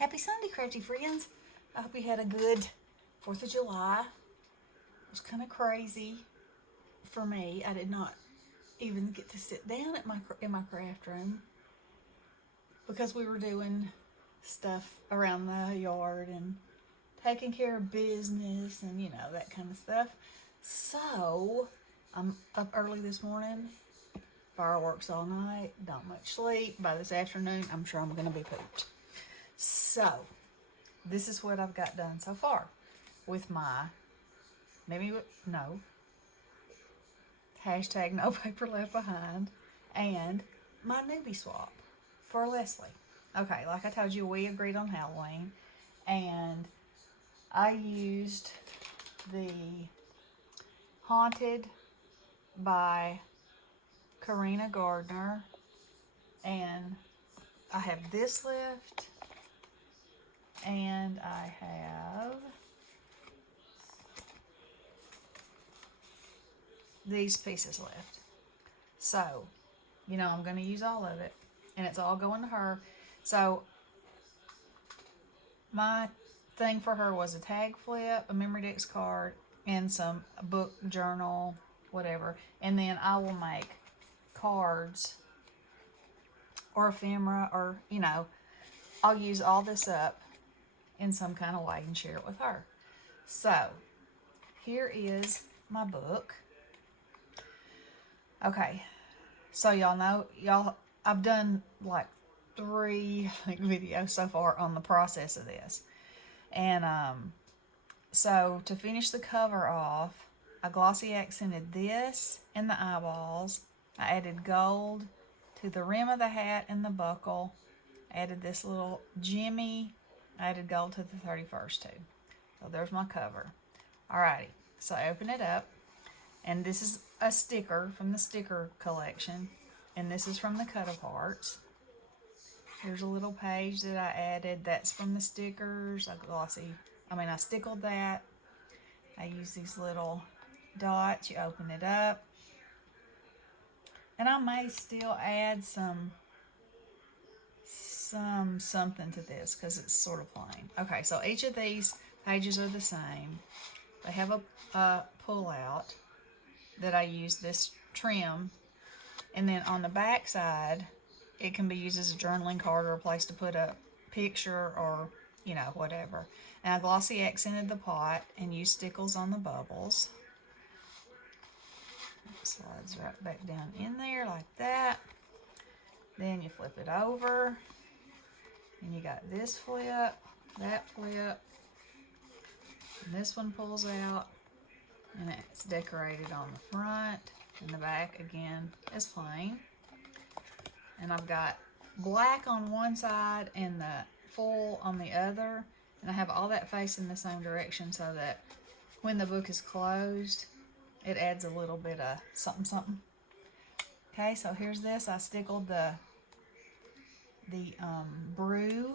Happy Sunday, crafty friends. I hope you had a good 4th of July. It was kind of crazy for me. I did not even get to sit down in my craft room because we were doing stuff around the yard and taking care of business and that kind of stuff. So I'm up early this morning, fireworks all night, not much sleep. By this afternoon, I'm sure I'm going to be pooped. So this is what I've got done so far with my hashtag no paper left behind and my newbie swap for Leslie. Okay, like I told you, we agreed on Halloween, and I used the Haunted by Karina Gardner, and I have this left, and I have these pieces left. So, I'm going to use all of it, and it's all going to her. So, my thing for her was a tag flip, a Memorydex card, and some book, journal, whatever. And then I will make cards or ephemera or, I'll use all this up in some kind of way and share it with her. So, here is my book. Okay, so I've done like 3 videos so far on the process of this. And so to finish the cover off, I glossy accented this in the eyeballs. I added gold to the rim of the hat and the buckle. I added this little Jimmy. I added gold to the 31st too. So there's my cover. Alrighty, so I open it up, and this is a sticker from the sticker collection, and this is from the cut-aparts. Here's a little page that I added. That's from the stickers. I stickled that. I use these little dots. You open it up. And I may still add something to this because it's sort of plain. Okay, so each of these pages are the same. They have a pull-out that I use this trim. And then on the back side, it can be used as a journaling card or a place to put a picture or, whatever. And I glossy accented the pot and used stickles on the bubbles. It slides right back down in there like that. Then you flip it over. And you got this flip, that flip. And this one pulls out. And it's decorated on the front. And the back, again, is plain. And I've got black on one side and the full on the other. And I have all that facing the same direction so that when the book is closed, it adds a little bit of something. Okay, so here's this. I stickled the brew,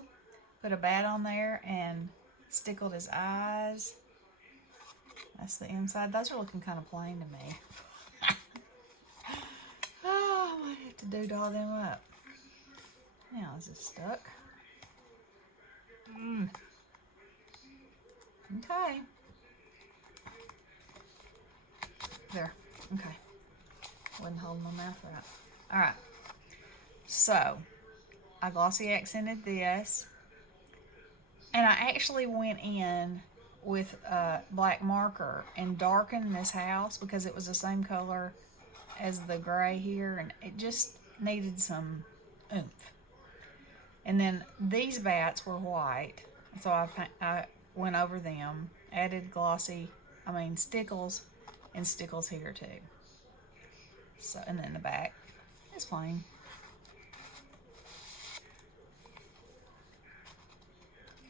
put a bat on there, and stickled his eyes. That's the inside. Those are looking kind of plain to me. Oh, I might have to doodle them up. Now, is this stuck? Okay. There. Okay. Wasn't holding my mouth right. Alright. So, I glossy accented this. And I actually went in with a black marker and darkened this house because it was the same color as the gray here, and it just needed some oomph. And then these bats were white, so I went over them, added stickles, and stickles here too. So, and then the back is plain.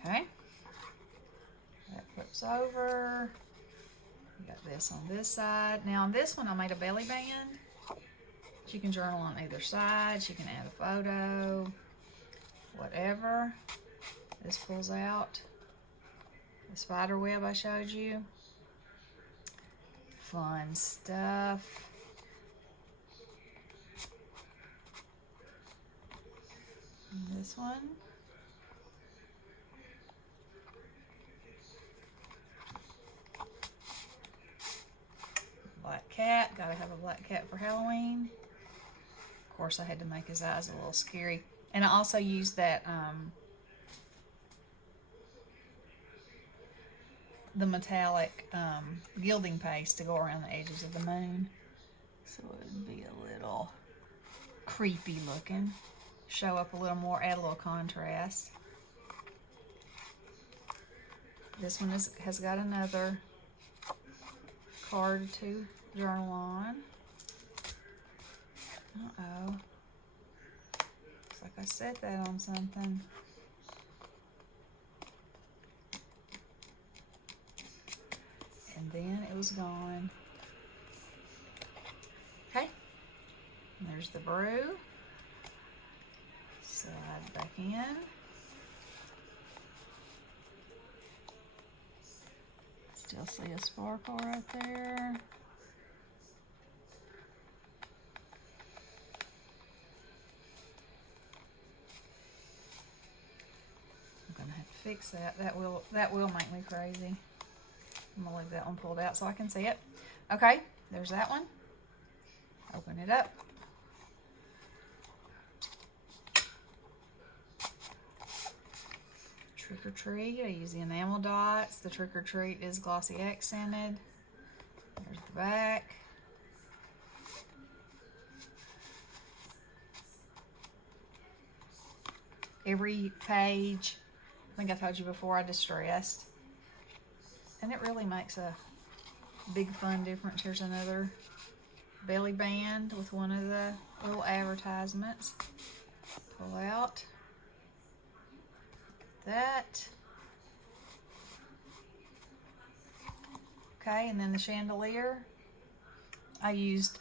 Okay, that flips over. You got this on this side. Now on this one I made a belly band. She can journal on either side. She can add a photo, whatever. This pulls out. The spider web I showed you. Fun stuff. And this one. cat. Gotta have a black cat for Halloween. Of course, I had to make his eyes a little scary. And I also used that, the metallic gilding paste to go around the edges of the moon. So it would be a little creepy looking. Show up a little more, add a little contrast. This one has got another card to journal on. Uh-oh. Looks like I set that on something. And then it was gone. Okay. And there's the brew. Slide back in. Still see a sparkle right there. I'm gonna have to fix that. That will make me crazy. I'm gonna leave that one pulled out so I can see it. Okay, there's that one. Open it up. Trick or Treat. I use the enamel dots. The Trick or Treat is glossy accented. There's the back. Every page, I think I told you before, I distressed. And it really makes a big fun difference. Here's another belly band with one of the little advertisements. Pull out that. Okay, and then the chandelier. I used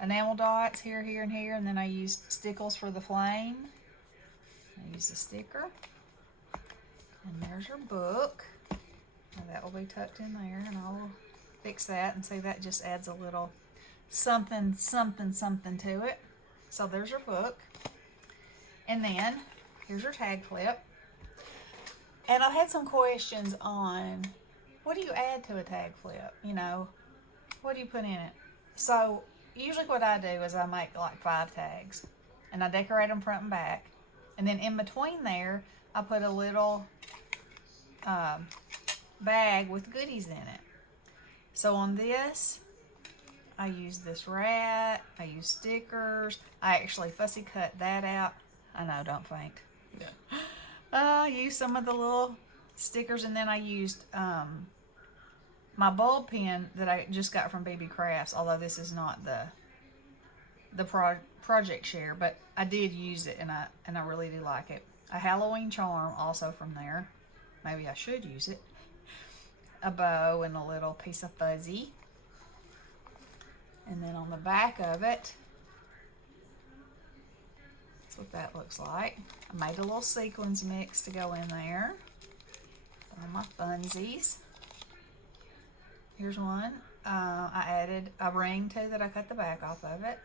enamel dots here, here, and here, and then I used stickles for the flame. I used a sticker. And there's your book. Now that will be tucked in there, and I'll fix that and see that just adds a little something, something, something to it. So there's your book. And then here's your tag flip. And I had some questions on what do you add to a tag flip? You know, what do you put in it? So usually what I do is I make like 5 tags and I decorate them front and back. And then in between there, I put a little bag with goodies in it. So on this, I use this rat, I use stickers. I actually fussy cut that out. I know, don't faint. Yeah. I used some of the little stickers, and then I used my bulb pen that I just got from BB Crafts, although this is not the project share, but I did use it, and I really do like it. A Halloween charm also from there. Maybe I should use it. A bow and a little piece of fuzzy. And then on the back of it, that's what that looks like. I made a little sequins mix to go in there. All my funsies. Here's one. I added a ring to that I cut the back off of it.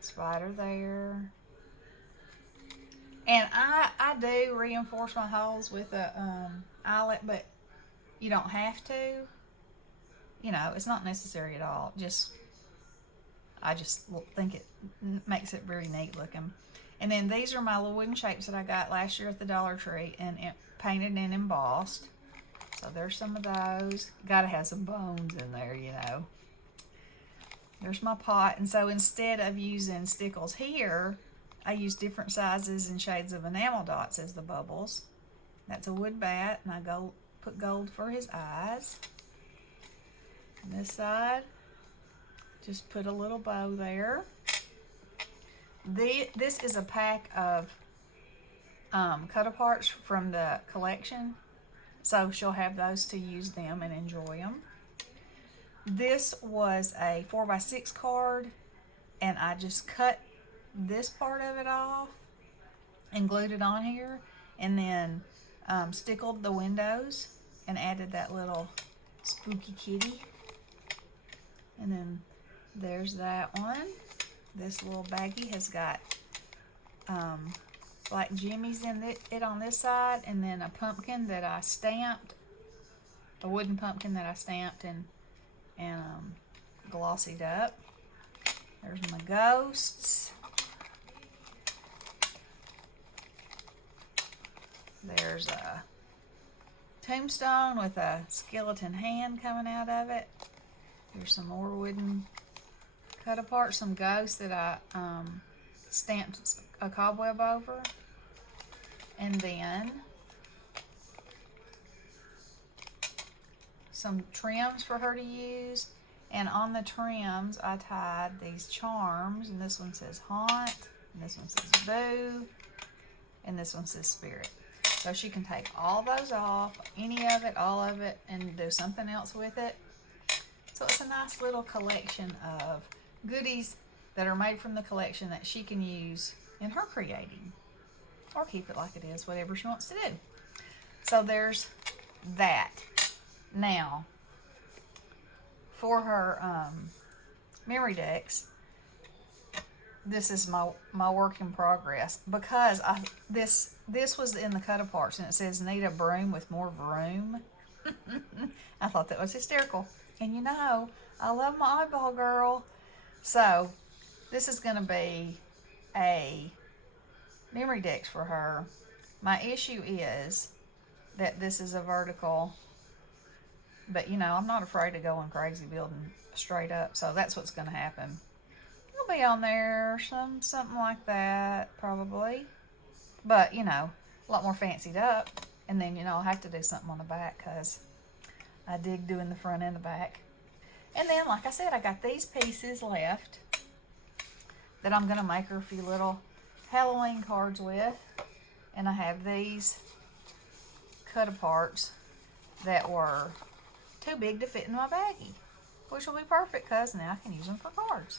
Spider there. And I do reinforce my holes with a eyelet, but you don't have to. You know, it's not necessary at all. I just think it makes it very neat looking. And then these are my little wooden shapes that I got last year at the Dollar Tree and painted and embossed. So there's some of those. Gotta have some bones in there, you know. There's my pot. And so instead of using stickles here, I use different sizes and shades of enamel dots as the bubbles. That's a wood bat, and I put gold for his eyes. On this side, just put a little bow there. This is a pack of cut-aparts from the collection, so she'll have those to use them and enjoy them. This was a 4x6 card, and I just cut this part of it off and glued it on here, and then stickled the windows and added that little spooky kitty. And then there's that one. This little baggie has got black jimmies in it on this side, and then a pumpkin that I stamped the wooden pumpkin that I stamped and glossied up. There's my ghosts. There's a tombstone with a skeleton hand coming out of it. Here's some more wooden cut apart, some ghosts that I stamped a cobweb over. And then some trims for her to use. And on the trims, I tied these charms. And this one says haunt. And this one says boo. And this one says spirit. So she can take all those off, any of it, all of it, and do something else with it. So it's a nice little collection of goodies that are made from the collection that she can use in her creating. Or keep it like it is, whatever she wants to do. So there's that. Now, for her memory decks, this is my work in progress, because this was in the cut aparts, and it says need a broom with more vroom. I thought that was hysterical. And you know, I love my eyeball girl. So this is going to be a memory decks for her. My issue is that this is a vertical, but you know, I'm not afraid to go on crazy building straight up, so that's what's going to happen. It'll be on there, something like that, probably. But, you know, a lot more fancied up. And then, you know, I'll have to do something on the back, because I dig doing the front and the back. And then, like I said, I got these pieces left that I'm going to make her a few little Halloween cards with. And I have these cut aparts that were too big to fit in my baggie, which will be perfect, because now I can use them for cards.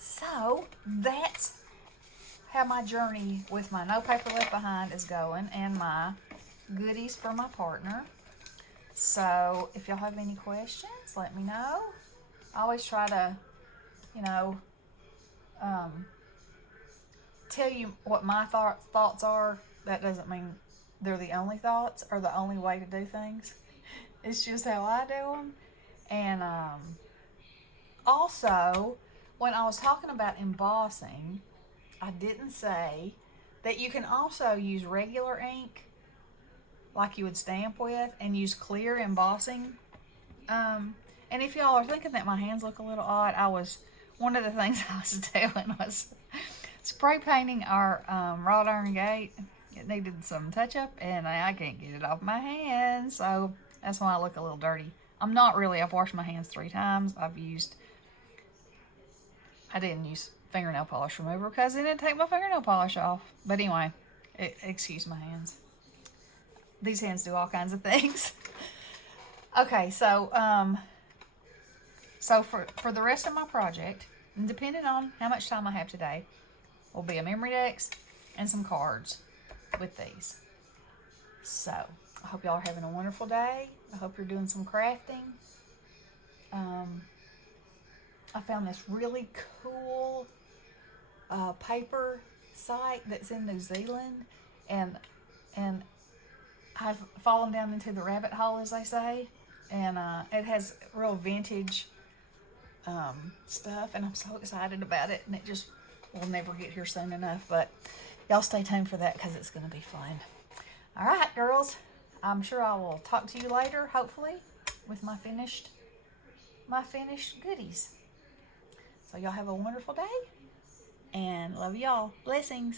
So that's how my journey with my No Paper Left Behind is going, and my goodies for my partner. So if y'all have any questions, let me know. I always try to, you know, tell you what my thoughts are. That doesn't mean they're the only thoughts or the only way to do things. It's just how I do them. And also, when I was talking about embossing, I didn't say that you can also use regular ink like you would stamp with, and use clear embossing. And if y'all are thinking that my hands look a little odd, one of the things I was doing was spray painting our wrought iron gate. It needed some touch up, and I can't get it off my hands, so that's why I look a little dirty. I'm not really. I've washed my hands 3 times. I didn't use fingernail polish remover because it didn't take my fingernail polish off. But anyway, excuse my hands. These hands do all kinds of things. Okay, so for the rest of my project, and depending on how much time I have today, will be a memory decks and some cards with these. So I hope y'all are having a wonderful day. I hope you're doing some crafting. I found this really cool paper site that's in New Zealand, and I've fallen down into the rabbit hole, as they say, and it has real vintage stuff, and I'm so excited about it, and it just will never get here soon enough, but y'all stay tuned for that, because it's going to be fun. All right, girls, I'm sure I will talk to you later, hopefully, with my finished goodies. So y'all have a wonderful day, and love y'all. Blessings.